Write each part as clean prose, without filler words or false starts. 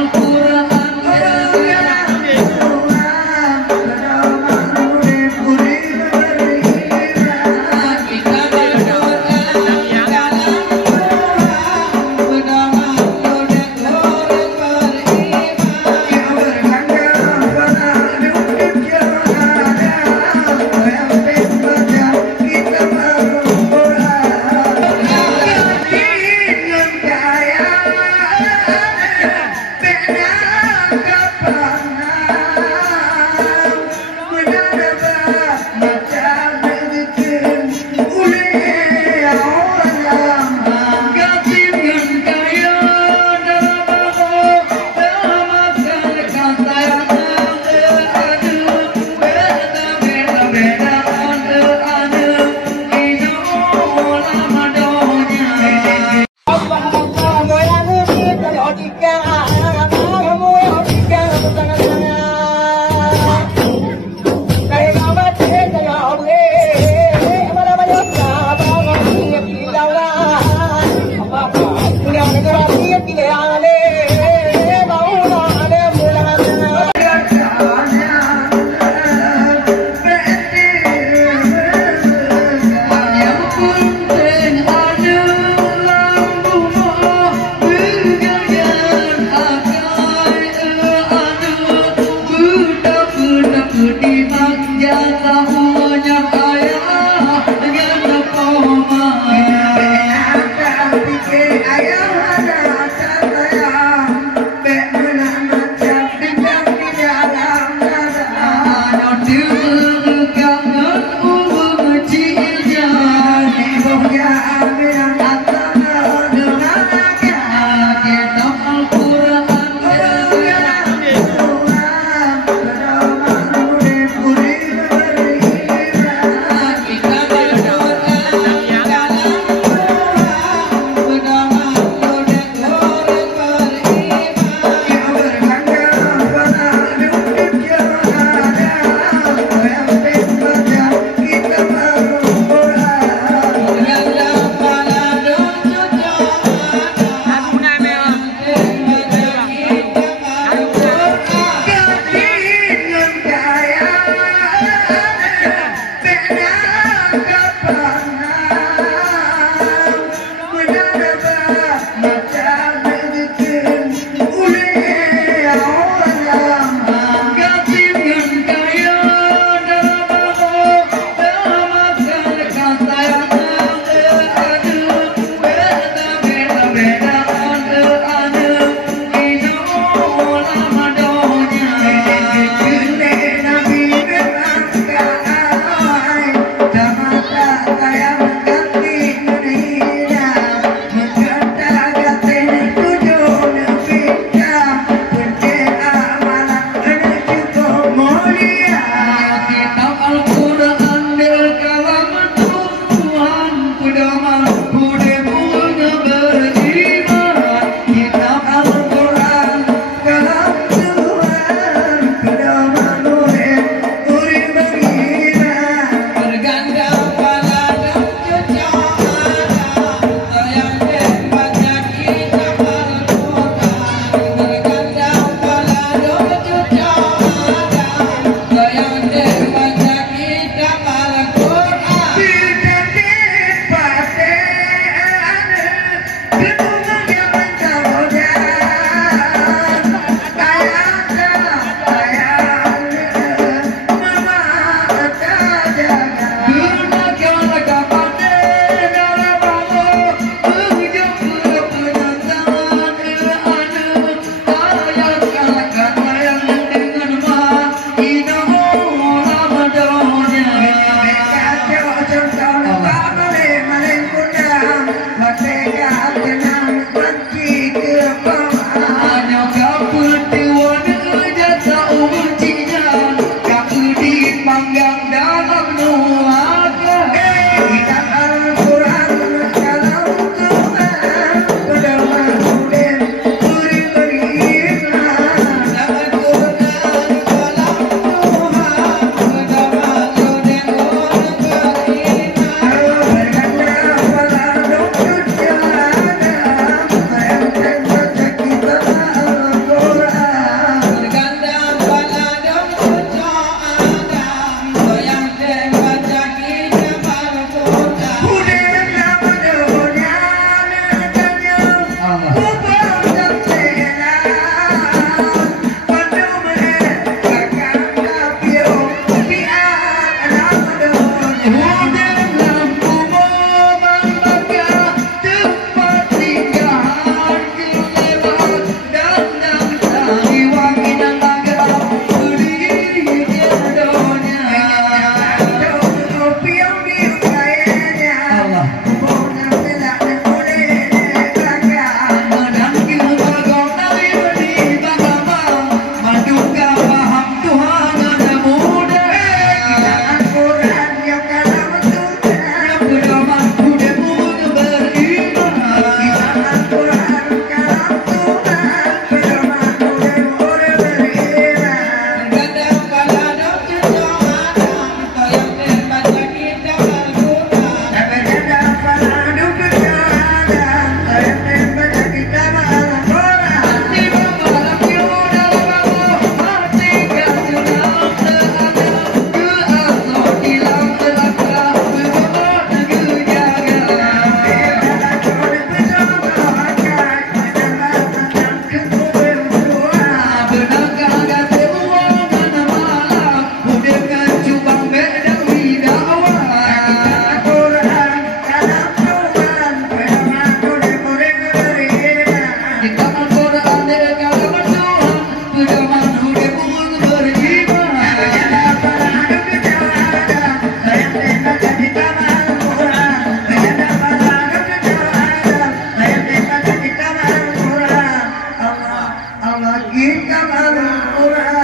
Aduh kitab Al-Quran.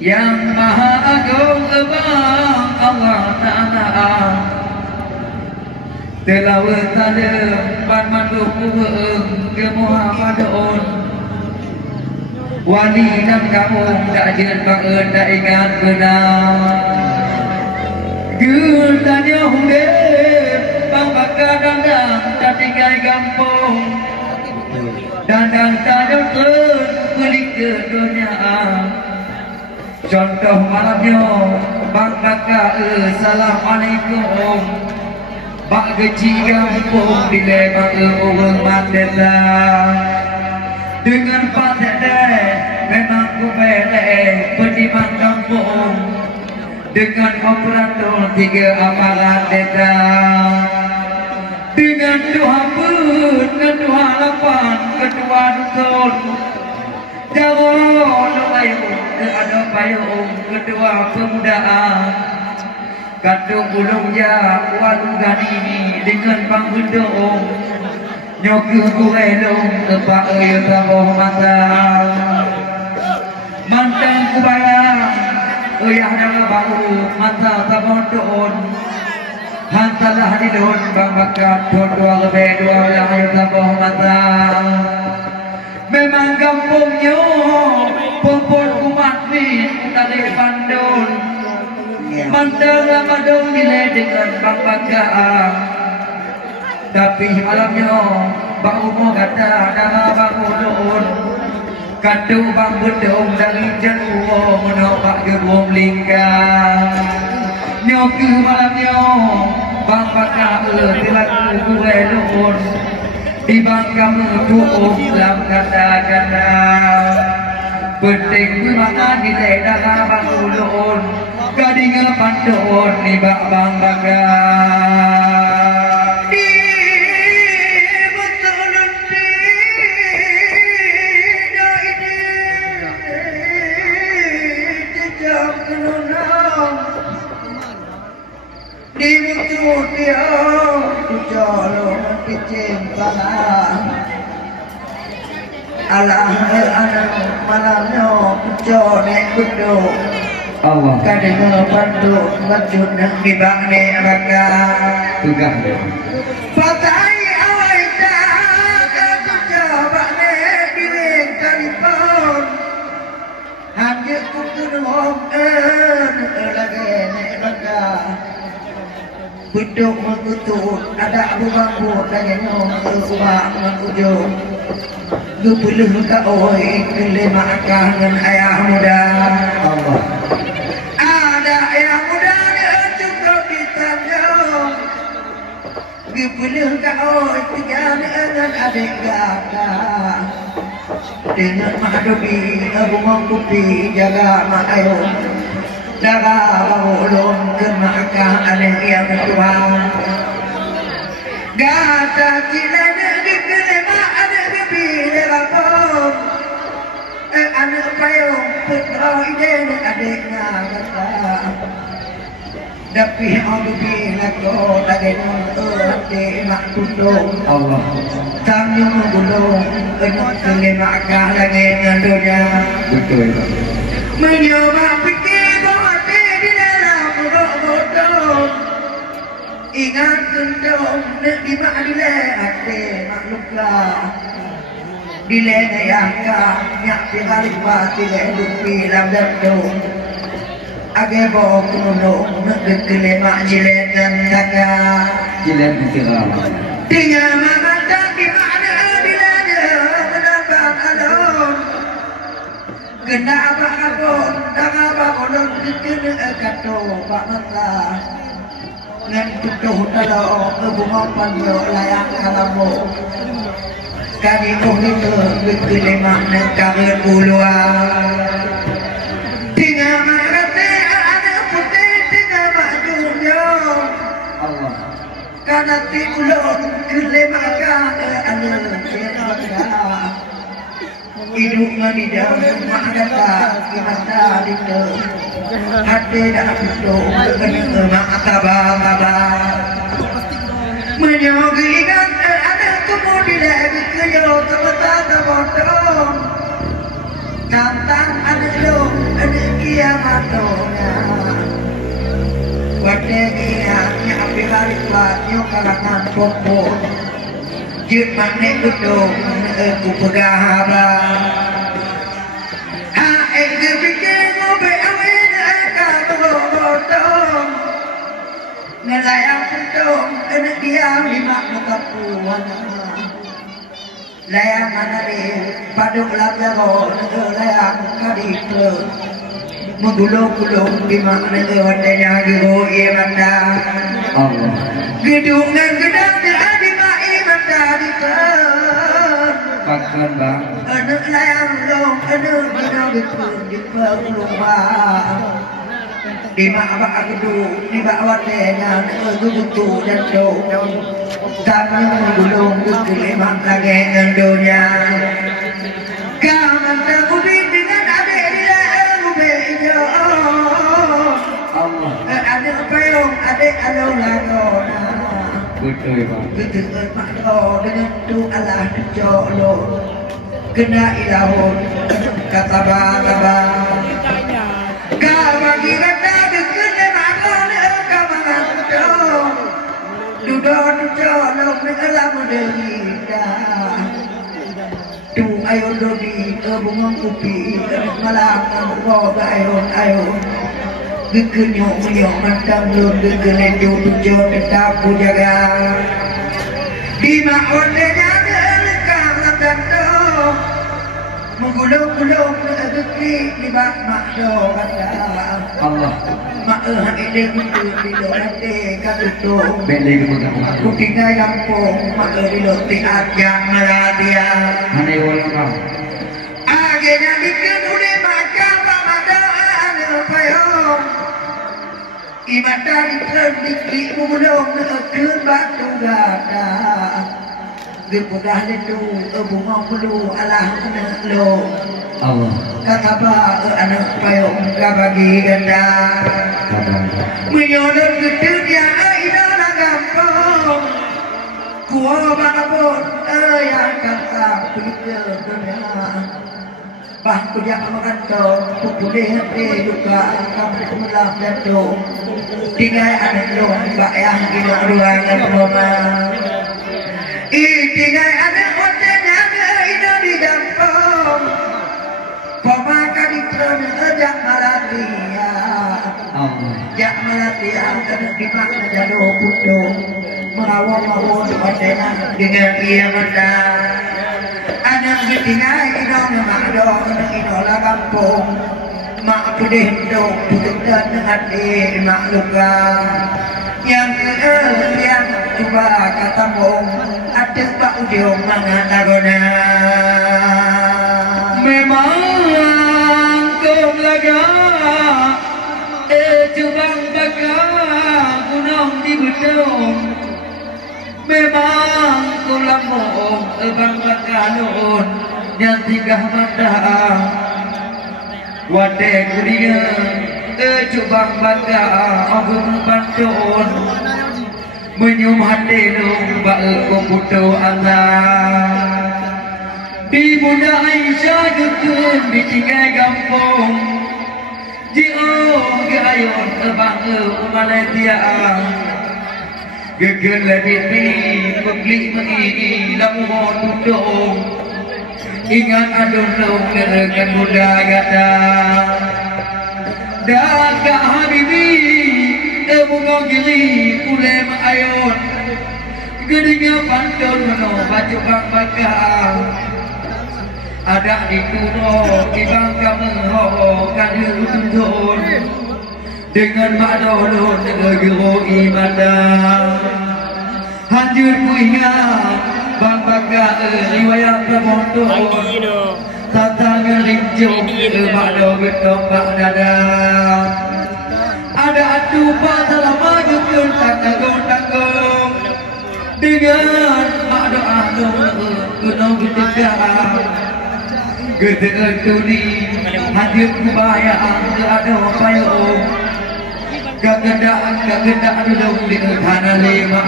Yang Maha Agung Abang Allah Ta'ala Telawat tada Pan mandu kuweung ke Muhammadun Wali dan kaum tak jen bangun tak ingat benar Gul tanya hunde Bang bakar dandang tak tinggal gampung Dandang tanya terus balik ke dunia Contoh malamnya Bang kakak Assalamualaikum Bak gaji gampung Dilebak orang mandela Dengan patah memang ku belek Pendiman kampung Dengan operator 3 amalan desa Dengan doa pun dan doa lapan Kedua dusun Jauh payung ada payung kedua pemudaan Kandung ulung ya walungan ini dengan panggundung Nyoku kurelung tepak ayo taboh mata Mantang kubayang Uyah dalam baru mata taboh doon Hantalah di doon bang bakat dua lebih dua ulang ayo taboh mata Memang kampungnya Pompon umat ni Tali Bandung Mandang Ramadhan nilai dengan bang bagaan Tapi malamnya Bang Umar kata Dara bang Udun Kata bang Bedong dari jatuh Menobak gerbong lingkar Nyoku malamnya Bang bagaan Dilaku kurelun Di bangkamu tu'um dalam kata-kata Penting mana nilai dalam ulun Gading pandun ni bak bang bagai Di betulun di ini Jejak kenunang Di betul dia Kujalung kecimpanan Alah malamnya kujonek kuduk Kadang bantu Majud dan dibak ni raka Tugah Patai awai tak Kujabak ni diwing telefon Hanya kukunung Lagi ni raka Kuduk mengutut Ada abu bambu Lagi nyong Kesumak mengujung Gupuluh ka oi kelima kangen ayah muda Allah Ada ayah muda dia cukup ditanjung Gupuluh ka oi tiga dengan adik kakak Dengan mahdobi abu mangkupi jaga mak ayun Jaga ulun ke makah adik yang tua Gata cina negeri kelima adik bila lapor anak payung putra ide adiknya kata tapi aku bila kau lagi nonton di mak kudung Allah tanjung gulung penuh kelima kah lagi ngadunya betul mencoba pikir bahwa di dalam bodoh ingat kentong di mak dile hati makhluklah Dile na yaka nyak pinalik pati le lupi lam dapdong age bo kuno nagkele mak jilet dan saka jilet bitirama tiga mata ki mak apa orang kena kato pak mata ngan tutuh talo bunga panjo layak kalamo kali itu gede makna karir ulua tinggal marate ada putih tinggal majunya Allah karena timulon gede maka ada hidup di dalam makata kita di hati dah betul kena mata baba menyogikan ada kemudian keyo kata botong tantang ada lo ada kiamat dona wate kia nyapi hari tua nyo kalangan popo jut manek betul aku pegahaba Nelayang putung kena diam lima muka puan layang manari paduk labjaro layang kadikle menggulung-gulung di makna wadanya giro iya mata Allah gedungan gedang teradi ma'i mata dikler pakkan bang anak layang long anak gedang di perlumbang di mana aku tu di bawah tenya gugutu dan do kami gulung kelima lagi ngandonya kamu tak budi dengan adik dia bejo Allah adik payung adik alung lagona betul bang betul makdo dengan tu Allah jolo kena ilahun kata baba bagi kata dekatnya makna kamu duduk jolok dalam derita tu ayo dodi bunga kopi malam ngoga ayo gekenyok macam lu dekene jojo tetap jaga di mahonnya lekang tentu menggulung-gulung rezeki di bak makdo kata Allah mak ide kudu di dorate katutu beli kemudian kutinga kampung mak di loti ajang meladia ane wala kam agena dikemude macam pamada ane payong imata dikri menggulung keun batu gada Gemudah itu bunga bulu Allah lo Allah kata ba anak payung bagi ganda menyodor gede dia idola gampang kuah bangun yang kata pikir dunia bah kuja makan to boleh hati juga kamu mulak jatuh tinggal anak lo mbak yang di ruangan rumah tinggal ada hotelnya itu di kampung pemakan itu jak malatia jak malatia kena dimakan jatuh putu mawon hotelnya dengan dia mata anak tinggal itu makdo idola kampung mak pedih itu putukan hati makluka yang coba kata bong ada pak udio mengatakan memang kau laga jubang baga gunung di bedong memang kau lamong bang baga nun yang tiga mata wate kudia jubang baga agung bantuan menyum hati nombak komputer Allah di Bunda Aisyah gekun di tinggal kampung di ke ayun bang Malaysia gekun lebih penglik mengi lamun tudung ingat adun dong nerekan Bunda gada dah kak Habibi bunga gili kulem ayun gedenya pantun meno baju bang bakal ada di kuno di bangka menghok kadu tundun dengan makdolun negero ibadah hancur ku ingat bang bangka riwayat pemontong tata ngerincung makdo gedong bak dada ada atupa selama jukun tak tanggung dengan makdo ahlung gunung gedegah gedeg tuni hadir kubayaan ada payung gagedak duduk di tanah lima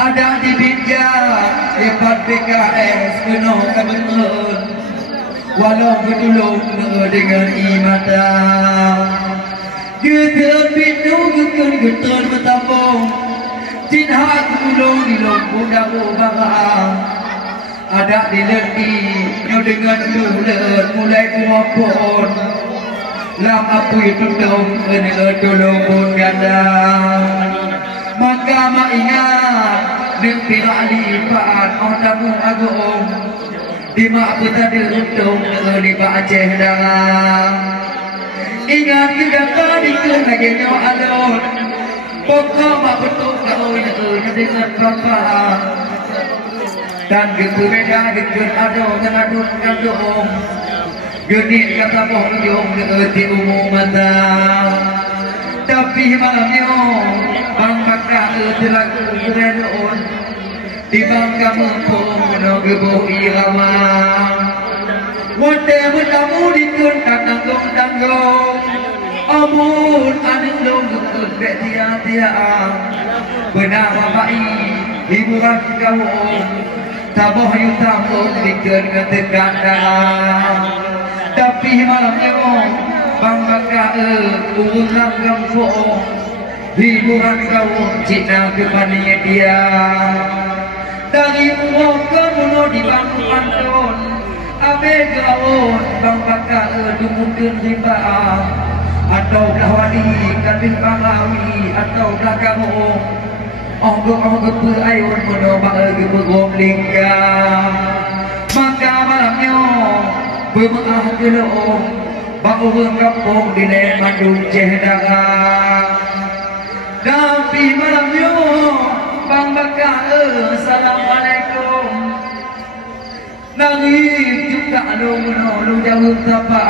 ada di bijak hebat PKS gunung kebetul walau betulung dengan imata gedeg pintu getul bertabung cinha tulung di lombok dagu bangga ada di leti nyo dengan dulen mulai kuapon lam apu itu dong tolong pun ganda maka ingat nempi lipat otamu agung di mak tadi untung di Aceh dah ingat kita tadi lagi nyo alon pokok mak betul kau ini dengan bapa dan gitu beda gitu ado ngadun kandung genit kata bohong di umum mata tapi malamnya bang bakal telaku kerenon di bangka mumpung no gebo irama wate mutamu di kun tanggung amun aning dong gekut betia benar bapai hiburan kau taboh yutambung dikir ngetekan darah tapi malamnya bang baka ulang kampung hiburan kau cina kepaninya dia dari umur ke mulut di bangku pantun abe gaun bang baka dumudun riba atau belawani kadin bangawi atau belakang onggo perayun menobak bergom lingkar maka malamnya bermaah gelong bangun kampung di Bandung Cedara tapi malamnya bang baka assalamualaikum nangis juga lu jauh tapa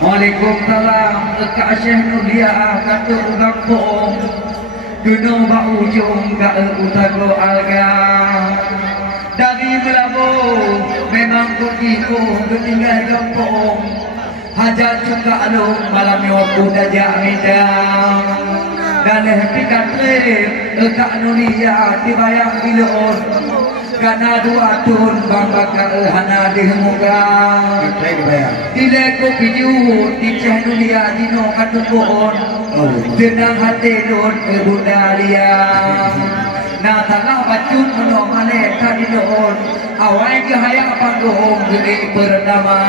Waalaikumsalam Kak Syekh Nulia kata kampung Duno bau ujung gak utago alga dari Melabu memang kukiku ketinggal kampung hajat juga alung malamnya waktu dajak midang dan pikat trip Kak Nulia dibayang bilon karena dua tun bang bakal hana dihemuga dileko piju di Nulia dino katupon denang hati don ke budalia nah tanah bacun menolong alek tadi don awal ke hayang panggung gede bernama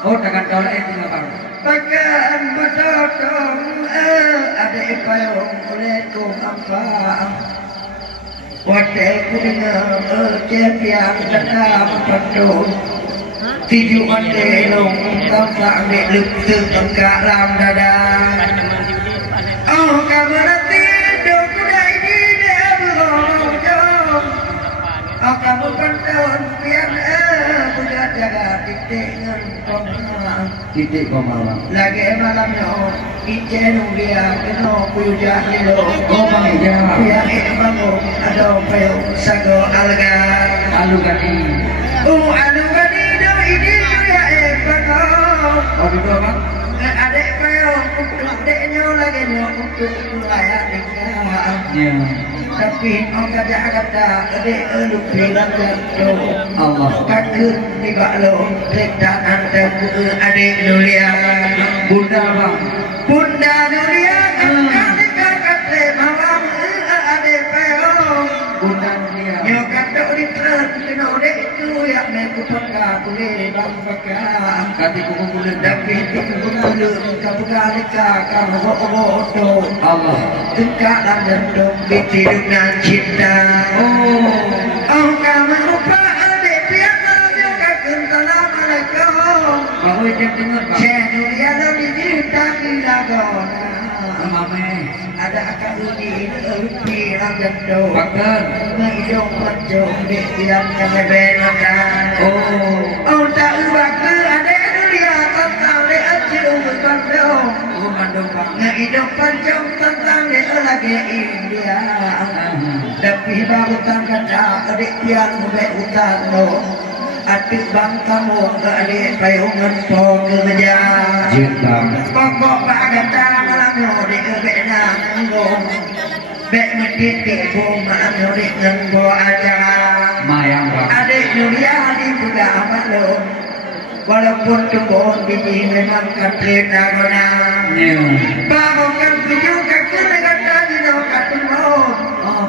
oh takkan kau lain tinggal bang takkan bertotong ada ipayong kulit ku ampang wadai ku dengar cepiak tetap pedul tidur wadai long kau tak ambil luktur tengkak lam dada oh kamar tidur kudai di dia berorong oh kamu pentun biar budak jaga titik koma lagi malamnya ijen dia kena puyuh lilo koma ija ya bangun ada payung sago alga alugani alugani do ini ya bangun oh betul bang adek payung untuk deknya lagi nya untuk layak nikah tapi orang kata adek lu bilang jatuh Allah takut di baklo rekta anda adek Nulia bunda bang bunda Nulia ketika kata malam adek payung bunda Nulia yo kata di terus kena adek tu ya meku peka boleh bang peka Kati kuku kulit tapi tiku kulit kabugalika kamu tu Allah. Engkau dan dendung dengan cinta. Oh kamu lupa adik biasa juga kental mereka. Kau itu dengar Pak. Dunia lebih cinta bila gona. Mame. Ada akak uji uji yang dendung. Bakar. Menghidup mencung di tiang kebebasan. Oh tak ubah ke adik dunia tentang di acil berkandung. Mandung Pak. Menghidup mencung tentang di lagi India. Tapi baru tangkat adik tiang mubek utang lo. Adik bang kamu adik payungan po kerja. Jentang. Pokok pada tangan lo di kebena lo. Bek mendidik bunga lo di ngembo acara. Mayang Pak. Adik Julia di juga amat lo. Walaupun kebun biji memang katrina guna. Baru kan tujuh kaki dengan tadi lo katemu.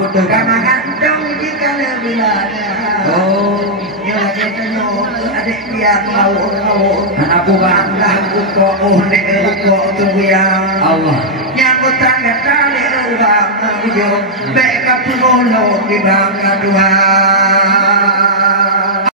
Betul. Kamu kandung jika lebih lada. Nyonya tenyo adik dia mau Aku Pak. lah kok nek kok tuya Allah. nyambut tangan tali ubah ujung bek kapulo di bangga Tuhan.